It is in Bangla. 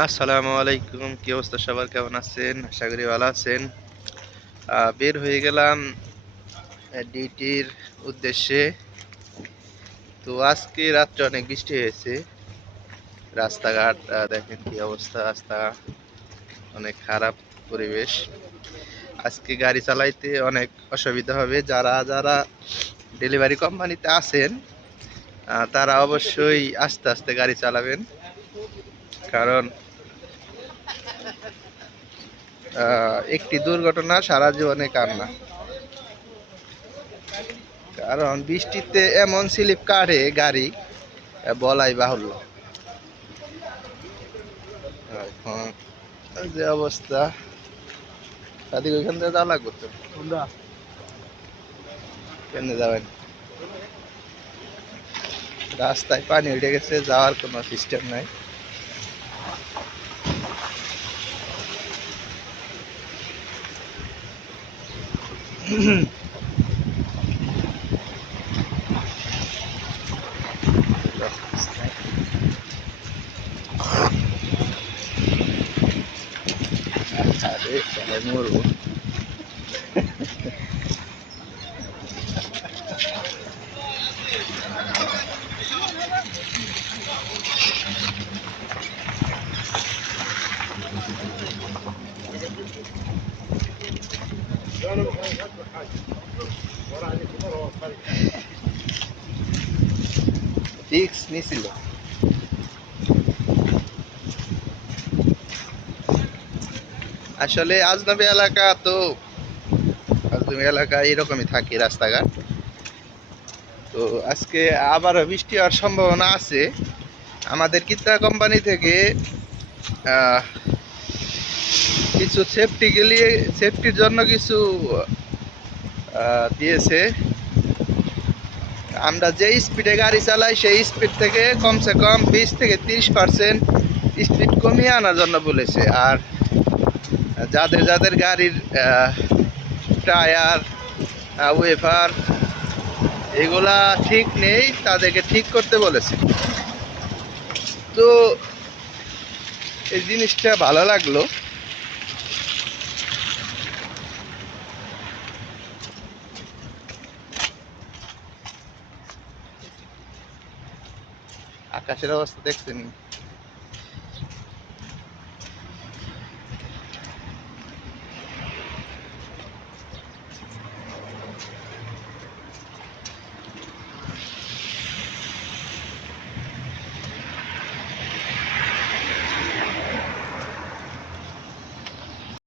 আসসালামু আলাইকুম, কি অবস্থা সবার? কেমন আছেন? আশা করি ভালো আছেন। বের হয়ে গেলাম ডিউটির উদ্দেশ্যে। তো আজকে রাত্রে অনেক বৃষ্টি হয়েছে। রাস্তাঘাট দেখেন কি অবস্থা, রাস্তা অনেক খারাপ পরিবেশ। আজকে গাড়ি চালাইতে অনেক অসুবিধা হবে। যারা যারা ডেলিভারি কোম্পানিতে আছেন তারা অবশ্যই আস্তে আস্তে গাড়ি চালাবেন। কারণ একটি দুর্ঘটনা সারা জীবনে কান্না। কারণ বৃষ্টিতে এমন স্লিপ কাটে গাড়ি বলাই বাহুল্য। এখন যে অবস্থা তাদের ওইখান থেকে যাওয়া লাগবে তো? কেমনে যাবেন? রাস্তায় পানি উঠে গেছে যাওয়ার কোনো সিস্টেম নাই। আরে সবাই মরবো আসলে আজনবী এলাকা তো আজনবী এলাকা এরকমই থাকে রাস্তাঘাট। তো আজকে আবারও বৃষ্টি হওয়ার সম্ভাবনা আছে। আমাদের কিতা কোম্পানি থেকে কিছু সেফটি গেলিয়ে সেফটির জন্য কিছু দিয়েছে। আমরা যে স্পিডে গাড়ি চালাই, সেই স্পিড থেকে কমসে কম বিশ থেকে তিরিশ পার্সেন্ট স্পিড কমিয়ে আনার জন্য বলেছে। আর যাদের যাদের গাড়ির টায়ার ওয়েফার এগুলা ঠিক নেই, তাদেরকে ঠিক করতে বলেছে। তো এই জিনিসটা ভালো লাগল। আকাশের অবস্থা দেখছেন